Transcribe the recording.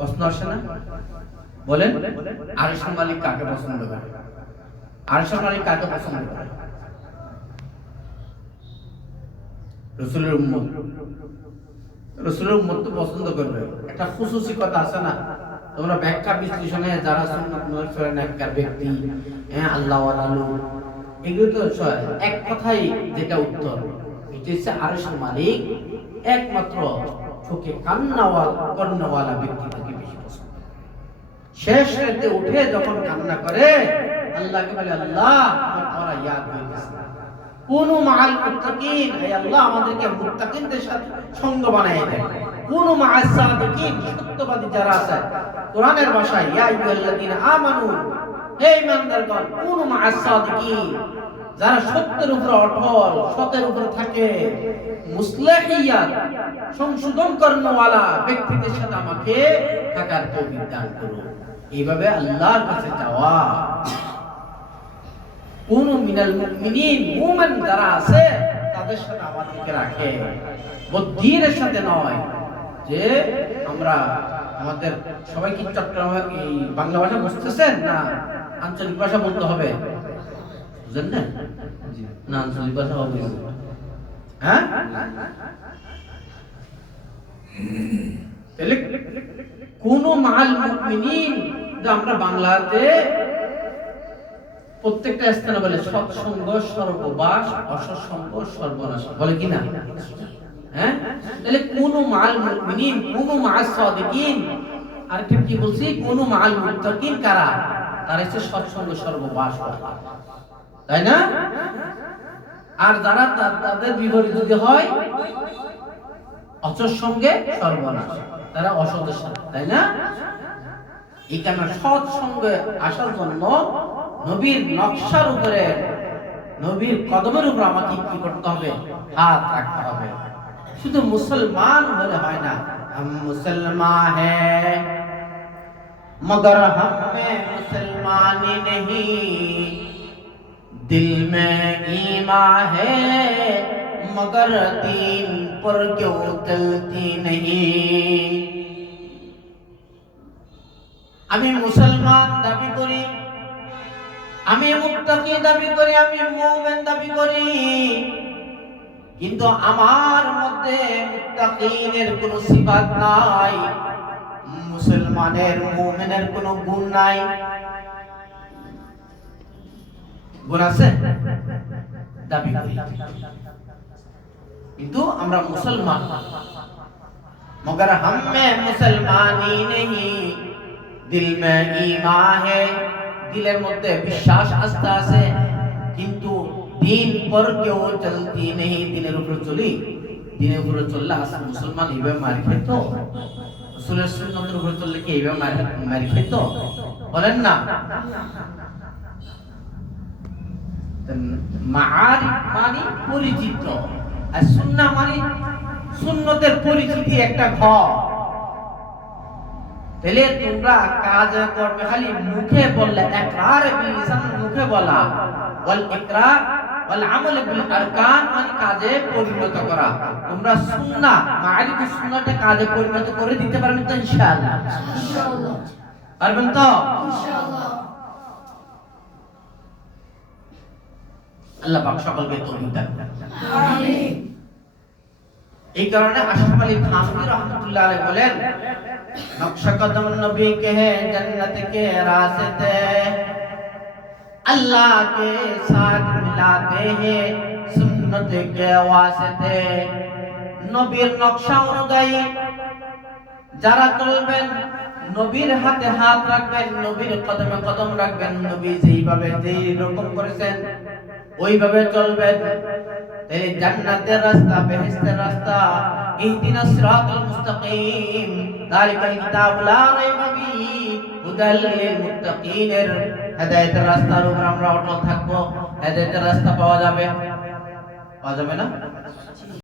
প্রশ্ন আসে না? বলেন মালিক কাকে পছন্দ করে? মালিক কাকে পছন্দ করে? রসুলের উম্মত। রসুলের উম্মত তো পছন্দ করবে। একটা খুশুসি কথা আছে না? তোমরা ব্যাখ্যা বিশ্লেষণে যারা একবার ব্যক্তি হ্যাঁ আল্লাহ আলু এগুলো তো এক কথাই যেটা উত্তর, এটা হচ্ছে মালিক একমাত্র চোখে কান্নাওয়ালা কর্ণওয়ালা ব্যক্তি থেকে বেশি পছন্দ শেষ রাতে উঠে যখন কান্না করে, আল্লাহকে বলে, আল্লাহ আমার ইয়াদ হয়ে গেছে। কোন মাল মুত্তাকিন, হে আল্লাহ, আমাদেরকে মুত্তাকিনদের সাথে সঙ্গ বানায় দেন কোন মাআস সত্যবাদী যারা আছে, কোরআনের ভাষায়, ইয়া আইয়ুহাল্লাযিনা আমানু, হে ইমানদারগণ, কোন মাআস যারা সত্যের উপর অটল, সতের উপর থাকে সংশোধন কর্মওয়ালা ব্যক্তিদের সাথে আমাকে থাকার তৌফিক দান করুন। এইভাবে আল্লাহর কাছে যাওয়া। কোন মিনাল মুমিনিন, মুমিন যারা আছে, তাদের সাথে আমাদেরকে রাখে। বদ্ধিরের সাথে নয় যে আমরা আমাদের সবাই কি চট্টগ্রামে বাংলা ভাষা বুঝতেছেন না? আঞ্চলিক ভাষা বলতে হবে। না? না আঞ্চলিক ভাষা হবে। হ্যাঁ? তাহলে কোন মাল মুমিনিন আমরা বাংলাতে প্রত্যেকটা স্থানে বলে সৎসঙ্গ, সর্ববাস, অসৎসঙ্গ, সর্বনাশ, বলে কি না? হ্যাঁ? তাহলে কোন মাল মুমিনিন, কোন মাল সাদিকিন আর কি বলছি? কোন মাল মুত্তাকিন কারা? তারা হচ্ছে সৎসঙ্গ, সর্ববাস তাই না আর যারা তা- তাদের বিপরীত যদি হয় অচর সঙ্গে সর্বনাশ তারা অসতের সাথে তাই না এই কারণে সৎ সঙ্গে আসার জন্য নবীর নকশার উপরে নবীর কদমের উপর আমাকে কি করতে হবে হাত রাখতে হবে শুধু মুসলমান হলে হয় না हम मुसलमान है मगर हम में मुसलमानी नहीं दिल में ईमान है मगर दीन पर क्यों चलती नहीं আমি মুসলমান দাবি করি আমি মুত্তাকি দাবি করি আমি মুমিন দাবি করি কিন্তু আমার মধ্যে মুত্তাকিনের কোনো সিফাত নাই মুসলমানের মুমিনের কোনো গুণ নাই আছে? দাবি কিন্তু আমরা মুসলমান। মগর হম মুসলমানি নেই। দিল মে হে দিলের মধ্যে বিশ্বাস আস্থা আছে। কিন্তু দিন পর কেউ চলতি নেই দিনের উপর চলি। দিনের উপর চললে মুসলমান এইভাবে মার খেত। রসুলের সুন্নতের উপর চললে কি এইভাবে মার খেত? বলেন না। পরিচিত। আর মানে সুন্নতের পরিচিতি একটা ঘর। তাহলে তোমরা কাজ করবে খালি মুখে বললে, একরার বিল মুখে বলা। ওয়াল ইকরার, ওয়াল আমল বিল আরকান মানে কাজে পরিণত করা। তোমরা সুন্নাহ মারিফ সুন্নাহটা কাজে পরিণত করে দিতে পারবেন তো ইনশাআল্লাহ ইনশাআল্লাহ। পারবেন তো? ইনশাআল্লাহ। আল্লাহ পাক সকলকে তৌফিক দান আমিন। এই কারণে আশরাফ আলী থানভী রহমাতুল্লাহ আলাইহি বলেন নকশা কদম নবী কে হে জান্নাত কে রাস্তে আল্লাহ কে সাথ মিলাতে হে سنت কে ওয়াসতে। নবীর নকশা অনুযায়ী যারা চলবেন নবীর হাতে হাত রাখবেন নবীর কদমে কদম রাখবেন নবী যেইভাবে যেই রকম করেছেন ওইভাবে চলবেন এই জান্নাতের রাস্তা বেহেশতের রাস্তা ইহদিনাস সিরাতাল মুস্তাকিম। যালিকাল কিতাব লা রাইবা ফিহি হুদাল লিল মুত্তাকিনের। হেদায়েতের রাস্তার উপর আমরা অটল থাকব। হেদায়েতের রাস্তা পাওয়া যাবে। পাওয়া যাবে না?